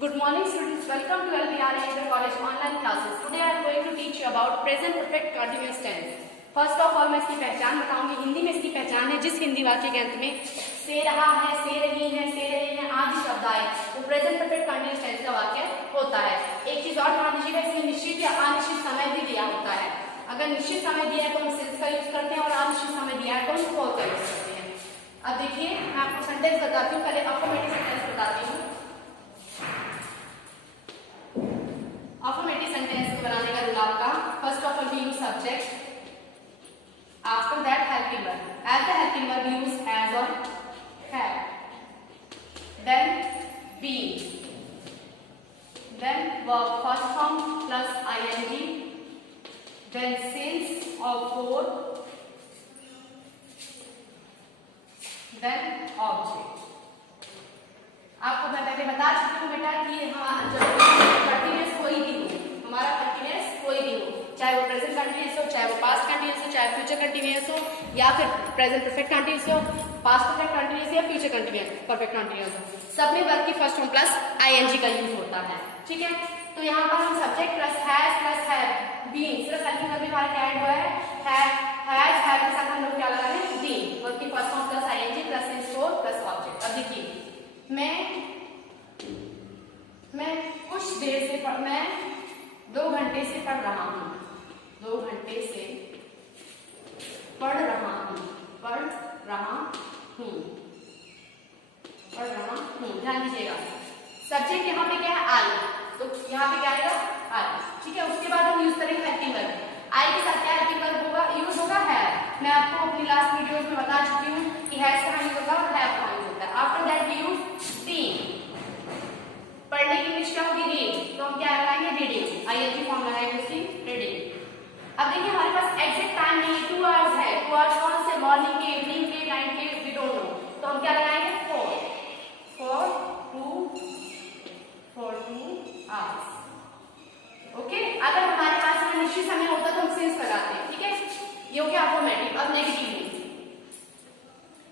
Good morning students, welcome to LBR Inter College online classes. Today I am going to teach you about present perfect continuous tense. First of all मैं इसकी पहचान बताऊंगी। हिंदी में इसकी पहचान है जिस हिंदी वाक्य के अंत में से रहा है, से रही है, से रहे हैं आदि शब्द आए वो प्रेजेंट परफेक्ट कंटीन्यूअस टेंस का वाक्य होता है। एक चीज और ध्यान दीजिएगा, इसमें निश्चित या अनिश्चित समय भी दिया होता है। अगर निश्चित समय दिया है तो हम सिंस का यूज करते हैं और अनिश्चित समय दिया है तो हम फॉर का यूज करते हैं। अब देखिए मैं आपको सेंटेंस बताती हूँ, पहले अफर्मेटिव सेंटेंस बताती हूँ। अफर्मेटिव सेंटेंस को बनाने का रूल आपका, first of all we use subject, after that helping verb, as the helping verb use has और have, then being, then verb first form plus ING, then since और for, then object. आपको मैं पहले बता चुकी हूँ बेटा कि कंटीन्यूअस कोई भी हो, हमारा कंटीन्यूअस कोई भी हो, चाहे वो प्रेजेंट कंटीन्यूअस हो, चाहे वो पास्ट कंटीन्यूअस हो, चाहे फ्यूचर कंटीन्यूअस हो, या फिर प्रेजेंट परफेक्ट कंटीन्यूअस हो, पास्ट परफेक्ट कंटीन्यूअस या फ्यूचर कंटीन्यूअस परफेक्ट कंटीन्यूअस हो, सब में वर्ब की फर्स्ट फॉर्म प्लस आईएनजी का यूज होता है। ठीक है, तो यहाँ पर हम सब्जेक्ट प्लस हैव बीइंग, सिर्फ हेल्पिंग वर्ब में हमारा क्या ऐड हुआ है, हैव के साथ हम लोग क्या लगा रहे हैं, बीइंग, वर्ब की first form plus ING plus since for plus object. अब देखिए मैं कुछ देर से मैं 2 घंटे से पढ़ रहा हूँ, 2 घंटे से पढ़ रहा हूँ, पढ़ रहा हूँ, पढ़ रहा हूँ। ध्यान दीजिएगा सब्जेक्ट यहाँ पे क्या है, आई, तो यहाँ पे क्या आएगा, आई। ठीक है, उसके बाद हम यूज करेंगे हेल्पिंग वर्ब। आई के साथ क्या हेल्पिंग वर्ब होगा, यूज होगा हैव। मैं आपको अपनी लास्ट वीडियोस में बता चुकी हूँ कि हैव कहाँ यूज होगा, हैव कहाँ यूज होता है। After that we use being, पढ़ने की इंग्लिश क्या होगी, रीड, तो हम क्या लगाएंगे, रीडिंग, आईएनजी फॉर्म लगाएंगे उसकी, रीडिंग। अब देखिए हमारे पास एग्जैक्ट टाइम नहीं है, 2 आवर्स है, 2 आवर्स कौन से, मॉर्निंग के, इवनिंग के, नाइट के, वी डोंट नो, तो हम क्या लगाएंगे, फॉर 2 आवर्स। ओके, अगर हमारे पास निश्चित समय होता तो हम सिंस लगाते हैं। ठीक है, ये हो गया अफर्मेटिव। अब नेगेटिव,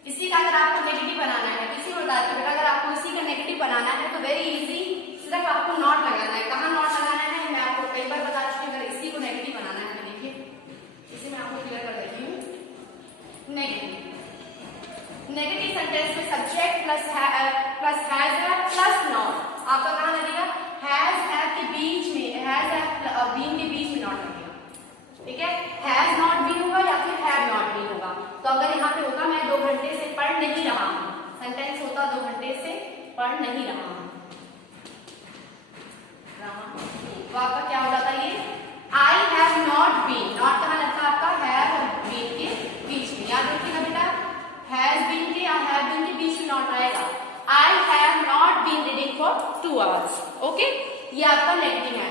इसी का अगर आपको नेगेटिव बनाना है, किसी को बताते बेटा अगर आपको इसी का नेगेटिव बनाना है तो वेरी इजी, सिर्फ आपको नॉट लगाना है। कहाँ नॉट लगाना है, मैं आपको कई बार बता चुकी हूँ। अगर इसी को नेगेटिव बनाना है तो देखिए इसे मैं आपको क्लियर कर देती हूँ। नेगेटिव सेंटेंस में subject plus has plus not, आपका कहाँ लगेगा, हैज के बीच में, हैज बीइंग के बीच में नॉट लगेगा। ठीक है, हैज नॉट बीन होगा या फिर हैव नॉट बीन होगा। तो अगर यहाँ पे होगा मैं 2 घंटे से पढ़ नहीं रहा हूँ, सेंटेंस होता 2 घंटे से पढ़ नहीं रहा हूँ, तो आपका क्या हो जाता है, ये I have not been, not कहाँ लगता है आपका, हैव और बीन के बीच में। याद रखिएगा बेटा, हैज बीन के या हैव बीन के बीच में नॉट आएगा। I have not been reading for 2 hours. Okay, ये आपका नेगेटिव है।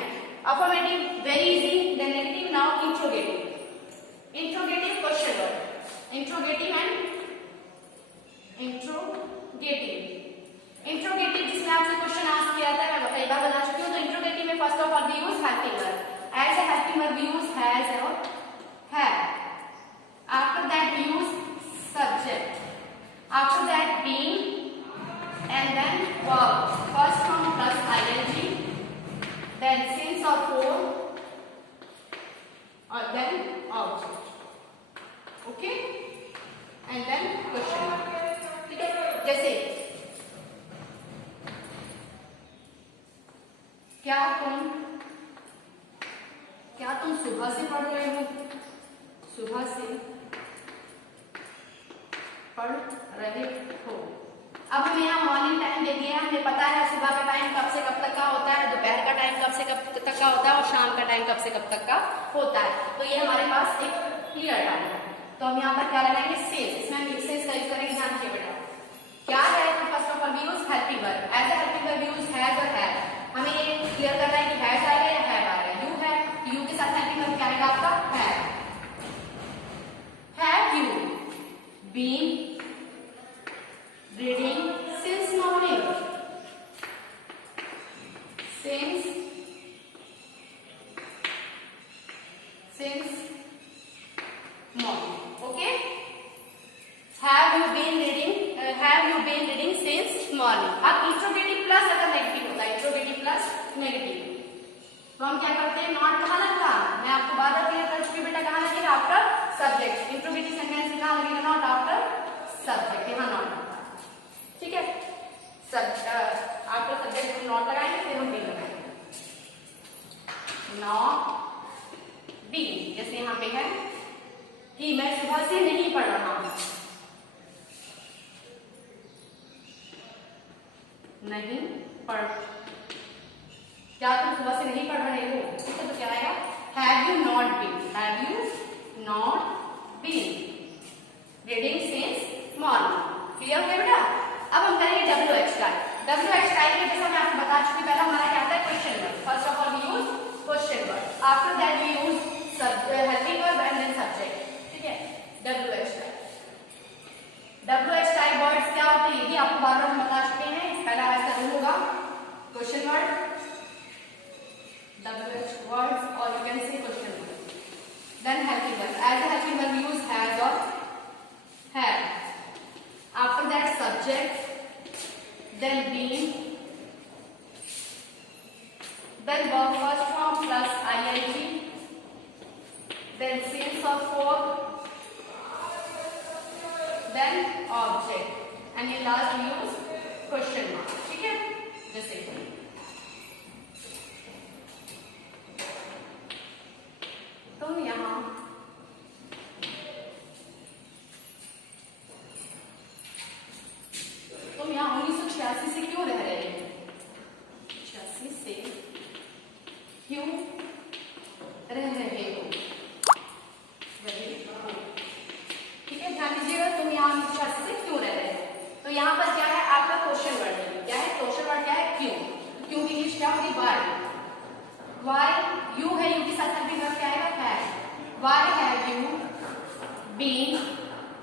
Affirmative very easy, then negative. Now interrogative, interrogative question word, interrogative and interrogative. Interrogative जिसमें आपसे क्वेश्चन आस्क किया था, मैं कई बार बता चुकी हूँ। तो इंट्रोगेटिव में first of all we use helping verb, as a helping verb we use has और have. After that we use subject, after that being, and then verb first form plus ing, then since or for, or then object. Okay, and then question mark. ठीक है, जैसे क्या तुम सुबह से पढ़ रहे हो, सुबह से पढ़ रहे हो। अब हमें यहाँ मॉर्निंग टाइम दे दिया है, हमें पता है सुबह का टाइम कब से कब तक का होता है, दोपहर का टाइम कब से कब तक का होता है और शाम का टाइम कब से कब तक का होता है। तो ये हमारे पास एक क्लियर टाइम है। तो हम यहाँ पर क्या लगाएंगे, सिंस, इसमें हम सिंस का यूज करेंगे। ध्यान रखिए बेटा क्या है, first of all we use helping verb, as a helping verb use has और हैव। हमें ये क्लियर करना है कि हैज आएगा या हैव आएगा। यू है, यू के साथ हेल्पिंग वर्ब क्या आएगा आपका, have you been reading since morning, since morning. Okay, have you been reading since morning। अब इंट्रोगेटिव प्लस अगर नेगेटिव होता है, इंट्रोगेटिव तो हम क्या करते हैं, नॉट कहाँ लगता, मैं आपको बार बार क्लियर कर चुकी बेटा, कहाँ लगेगा, आफ्टर सब्जेक्ट। इंट्रोगेटिव सेंटेंस में कहाँ लगेगा, नॉट आफ्टर सब्जेक्ट, यहाँ नॉट लगता है, ठीक है। आफ्टर सब्जेक्ट हम नॉट लगाएंगे, फिर हम बीन लगाएंगे, नॉट बीन। जैसे यहाँ पे है कि मैं सुबह से नहीं पढ़ रहा हूं, नहीं पढ़, क्या तुम सुबह से नहीं पढ़ रहे हो, ठीक है, तो क्या आएगा, have you not been, have you not been reading since morning. Clear हो गया बेटा। अब हम करेंगे WH टाइप। WH टाइप में जैसा मैं आपको बता चुकी, पहला हमारा क्या आता है, question word. First of all we use question word, after that we use helping verb and then subject, ठीक है। WH type, WH type words क्या होते हैं, ये आपको बार बार हम बता चुके हैं। पहला ऐसा रूल होगा, question word, WH words, or you can say question words. Then helping verb. As a helping verb, we use has or have. After that, subject, then been, then verb first form plus ing, then since or for, then object, and in last we use question mark. ठीक है, जैसे तुम यहाँ तुम यहाँ 1986 से क्यों रह रहे हो, 86 से क्यों रह रहे हो, ठीक है। ध्यान दीजिएगा, तुम यहाँ 1986 से क्यों रह रहे हो, तो यहाँ पर क्या है, आपका क्वेश्चन वर्ड है, क्या है क्वेश्चन वर्ड, क्या है, क्यों। क्यों की इंग्लिश क्या होगी, वाई, यू है, यू के साथ हेल्पिंग वर्ब क्या आएगा, है। वाई हैव यू बीन,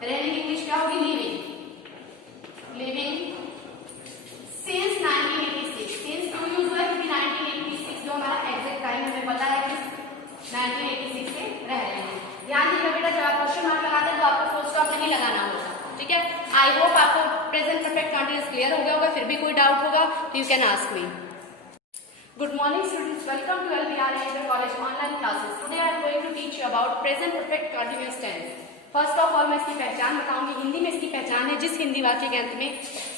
रहने की इंग्लिश क्या होगी, लिविंग सिंस 1986। सिंस क्यों यूज हुआ है, क्योंकि 1986 जो हमारा एग्जैक्ट टाइम हमें पता है कि 1986 से रह रहे हैं। ध्यान दीजिएगा बेटा, जब आप क्वेश्चन मार्क लगाते हैं तो आपको फुल स्टॉप नहीं लगाना होगा, ठीक है। आई होप आपको प्रेजेंट परफेक्ट कंटीन्यूअस क्लियर हो गया होगा, फिर भी कोई डाउट होगा तो you can ask me. Good morning students, welcome to LBR Inter College online classes. Today I am going to teach you about present perfect continuous tense. First of all मैं इसकी पहचान बताऊंगी। हिंदी में इसकी पहचान है, जिस हिंदी वाक्य के अंत में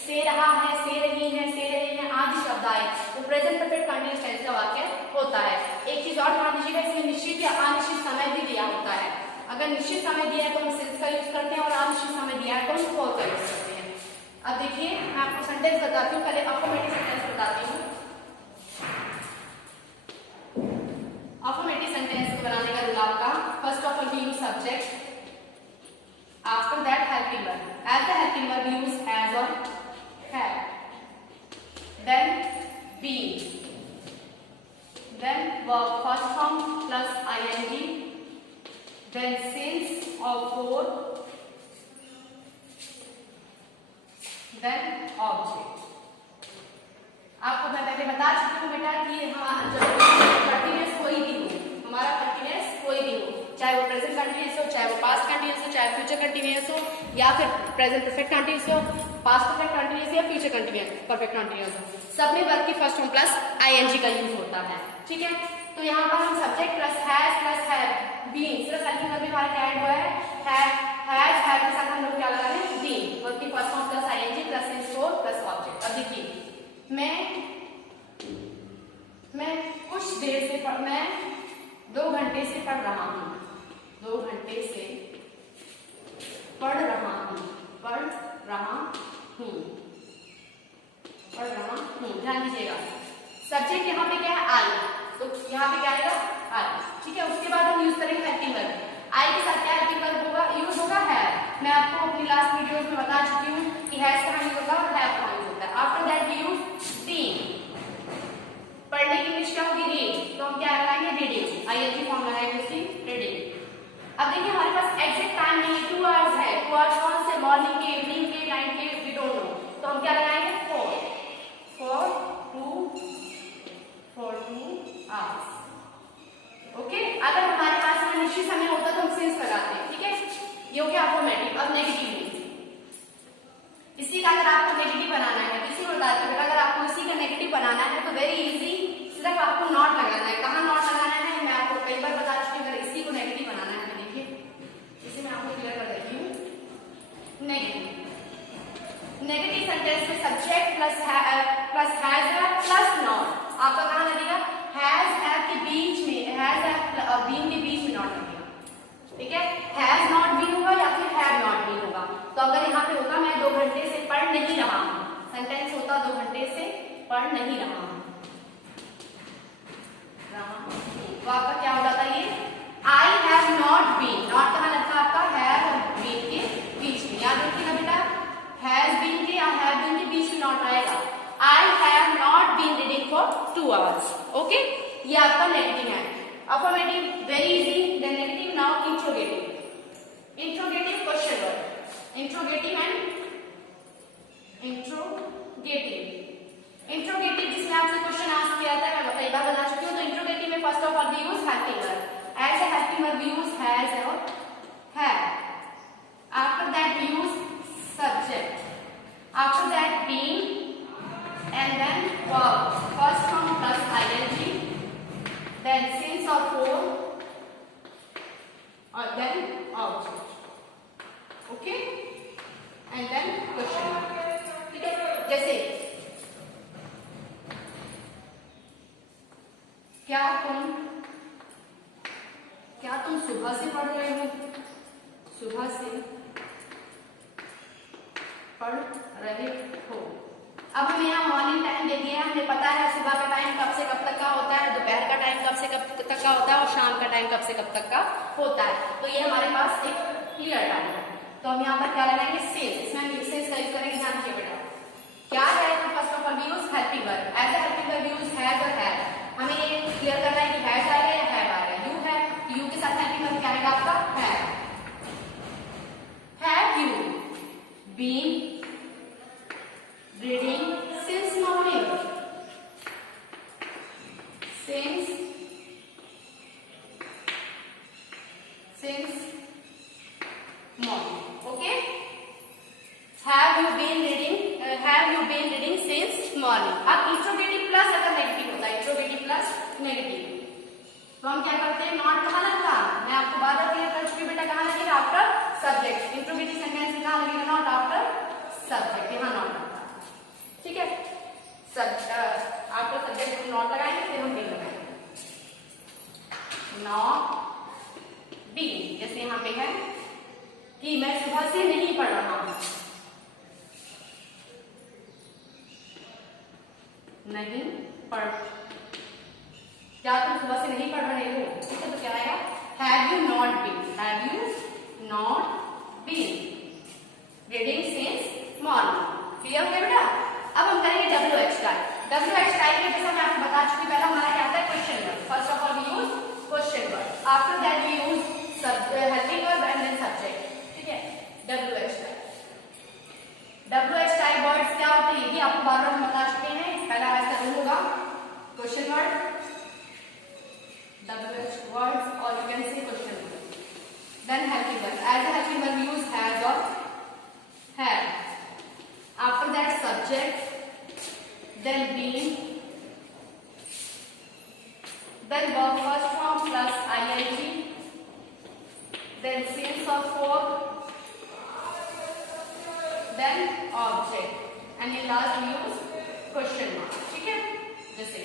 से रहा है, से रही है, से रहे हैं आदि शब्द आए तो प्रेजेंट परफेक्ट कंटीन्यूअस टेंस का वाक्य होता है। एक चीज और ध्यान दीजिएगा, इसमें निश्चित या अनिश्चित समय भी दिया होता है। अगर निश्चित समय दिया है तो हम सिंस का यूज करते हैं, और अनिश्चित समय दिया है तो हम फॉर का यूज करते हैं। अब देखिए मैं आपको सेंटेंस बताती हूँ, पहले अफर्मेटिव सेंटेंस बताती हूँ। अफर्मेटिव सेंटेंस को बनाने का रूल आपका, first of all we use subject, after that helping verb, as the helping verb use has और have, then been, then verb first form plus ing, then since और for, then object. आपको मैं पहले बता चुकी हूँ बेटा कि हमारा कंटीन्यूअस कोई भी हो, हमारा कंटीन्यूअस कोई भी हो, चाहे वो प्रेजेंट कंटीन्यूअस हो, चाहे वो पास्ट कंटीन्यूअस हो, चाहे फ्यूचर कंटीन्यूअस हो, या फिर प्रेजेंट परफेक्ट कंटीन्यूअस हो, पास्ट परफेक्ट कंटीन्यूअस या फ्यूचर कंटीन्यूअस परफेक्ट कंटीन्यूअस हो, सब में वर्ब की फर्स्ट फॉर्म प्लस ing का यूज होता है, ठीक है। तो यहाँ पर हम सब्जेक्ट प्लस हैव बीन, सिर्फ हेल्पिंग वर्ब में हमारा क्या ऐड हुआ है, हैव के साथ हम लोग क्या लगा रहे हैं, बीन, वर्ब की first form plus ing plus since for plus object. अब देखिए मैं कुछ देर से मैं 2 घंटे से पढ़ रहा हूँ, 2 घंटे से पढ़ रहा हूँ, पढ़ रहा हूँ, पढ़ रहा हूँ। ध्यान दीजिएगा, सब्जेक्ट यहाँ पे क्या है, आई, तो यहाँ पे क्या आएगा, आई, ठीक है। उसके बाद हम यूज करेंगे हेल्पिंग वर्ब, आई के साथ क्या हेल्पिंग वर्ब होगा, यूज होगा हैव। मैं आपको अपनी लास्ट वीडियोस में बता चुकी हूँ कि हैव कहाँ यूज होगा, हैव कहाँ यूज होता है। After that we use been, पढ़ने की इंग्लिश क्या होगी, रीड, तो हम क्या लगाएंगे, रीडिंग, ing फॉर्म लगाएंगे उसकी, रीडिंग। अब देखिए हमारे पास एग्जैक्ट टाइम नहीं है, 2 आवर्स है, 2 आवर्स कौन से, मॉर्निंग के, इवनिंग के, नाइट के, वी डोंट नो, तो हम क्या लगाएंगे, फॉर 2 आवर्स, ओके। अगर हमारे पास में निश्चित समय होता तो हम सिंस लगाते हैं, ठीक है। ये हो गया अफर्मेटिव। अब नेगेटिव, इसी का अगर आपको नेगेटिव बनाना है, इसी में बताती हूँ, अगर आपको इसी का नेगेटिव बनाना है तो वेरी इजी, सिर्फ आपको नॉट लगाना है। कहाँ 2 hours. ओके, ये आपका नेगेटिव है. Affirmative very easy. Then negative. Now interrogative. Interrogative question word. Interrogative and interrogative. Interrogative जिसमें आपसे क्वेश्चन आस्क किया था, मैं कई बार बता चुकी हूँ. तो इंट्रोगेटिव में first of all we use helping verb. As a helping verb we use has और have. After that we use subject. After that being and then verb. First from plus ing, then since or for, or then object. Okay? And then question. ठीक है? जैसे क्या तुम सुबह से पढ़ रहे हो? सुबह से पढ़ रहे हो. अब हमें यहाँ मॉर्निंग टाइम दे दिया है. हमें पता है सुबह का टाइम कब से कब तक का होता है, दोपहर का टाइम कब से कब तक का होता है और शाम का टाइम कब से कब तक का होता है. तो ये हमारे पास एक क्लियर टाइम है. तो हम यहाँ पर क्या लगाएंगे? सेंस. इसमें हम सेंस का यूज करेंगे. ध्यान रखिए बेटा, क्या है? First of all we use helping verb. As a helping verb use has और हैव. हमें ये क्लियर करना है कि हैज आएगा या हैव आएगा. यू है, यू के साथ हेल्पिंग वर्ब क्या आएगा आपका? Have. Have you been reading since morning? Since morning. Okay? Have you been reading? Have you been reading since morning? अब इंट्रोगेटिव प्लस अगर नेगेटिव होता है, इंट्रोगेटिव प्लस नेगेटिव, तो हम क्या करते हैं? नॉट कहाँ लगता? मैं आपको बार बार क्लियर कर चुकी हूँ बेटा. कहाँ लगेगा? After subject. इंट्रोगेटिव सेंटेंस में कहाँ लगेगा? Not after subject. यहाँ नॉट. ठीक है? आफ्टर सब्जेक्ट हम नॉट लगाएंगे, फिर हम बीन लगाएंगे. Not been. जैसे यहाँ पे है कि मैं सुबह से नहीं पढ़ रहा हूं. नहीं पढ़. क्या तुम सुबह से नहीं पढ़ रहे हो? ठीक है, तो क्या आएगा? Have you not been. Have you not been reading since morning. Clear हो गया बेटा? अब हम करेंगे WH टाइप. WH टाइप में जैसा मैं आपको बता चुकी, पहला हमारा क्या आता है? Question word. First of all we use question word. After that we use helping verb and then subject. ठीक है? WH type. WH type words क्या होते हैं? ये आपको बार बार बता चुके हैं. पहला ऐसा रूल होगा क्वेश्चन वर्ड, WH वर्ड्स और you can say question word. Then helping verb. As a helping verb use has और have. After that subject, then being, then verb first form plus ing, then since or for, then object, and in last we use question mark. ठीक है? जैसे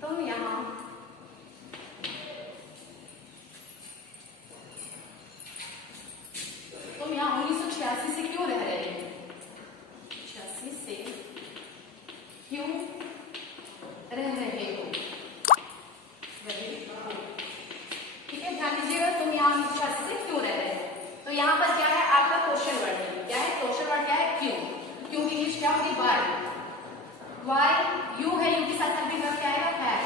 तो यहाँ तुम यहाँ 1986 से क्यों रह रहे हो? 86 से क्यों रह रहे हो? ठीक है, ध्यान दीजिएगा. तुम यहाँ 1986 से क्यों रह रहे हो? तो यहाँ पर क्या है? आपका क्वेश्चन वर्ड है. क्या है? क्वेश्चन वर्ड क्या है? क्यों. क्यों की इंग्लिश क्या होगी? वाई. वाई यू है, यू के साथ हेल्पिंग वर्ब क्या आएगा? Have.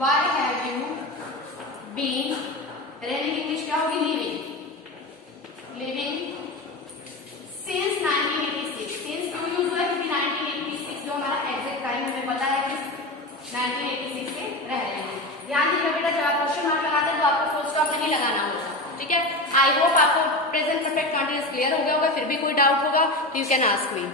Why have you been. रहने की इंग्लिश क्या होगी? लिविंग. Living since 1986. सिंस क्यों यूज हुआ है? क्योंकि 1986 जो हमारा एग्जैक्ट टाइम हमें पता है कि 1986 से रह रहे हैं. ध्यान दीजिए बेटा, जब आप क्वेश्चन मार्क लगाते हैं तो आपको फुल स्टॉप नहीं लगाना होगा. ठीक है? आई होप आपको प्रेजेंट परफेक्ट कंटीन्यूअस क्लियर हो गया होगा. फिर भी कोई डाउट होगा तो यू कैन आस्क मी.